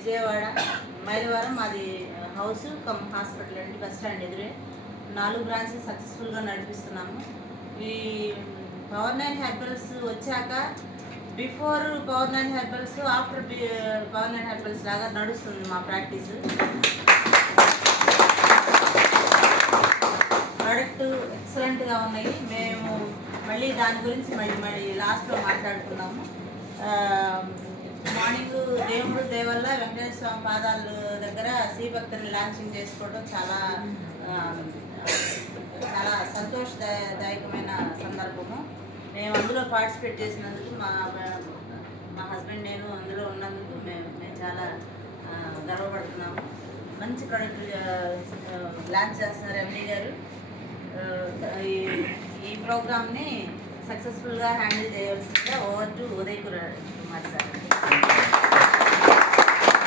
విజయవాడ మైలవరం మాది house come hospital అండి, bus stand ఎదురే 4 బ్రాంచెస్ సక్సెస్ఫుల్గా నడిపిస్తున్నాము. ఈ పవర్ 9 హెర్బల్స్ వచ్చాక before power 9 herbals, after power 9 herbals లాగా నడుస్తుంది మా ప్రాక్టీస్. ప్రోడక్ట్ ఎక్సలెంట్గా ఉన్నాయి. మేము మళ్ళీ దాని గురించి మళ్ళీ లాస్ట్లో మాట్లాడుకున్నాము. మార్నింగ్ దేవుడు దేవల్ల వెంకటేశ్వర స్వామి పాదాల దగ్గర శ్రీభక్తిని లాంచింగ్ చేసుకోవడం చాలా చాలా సంతోషదాయకమైన సందర్భము. మేము అందులో పార్టిసిపేట్ చేసినందుకు మా హస్బెండ్ నేను అందులో ఉన్నందుకు మేము చాలా గర్వపడుతున్నాము. మంచి ప్రోడక్ట్ లాంచ్ చేస్తున్నారు ఎండి గారు. ఈ ప్రోగ్రామ్ని సక్సెస్ఫుల్గా హ్యాండిల్ చేయవలసిందిగా over to Uday Kumar sir.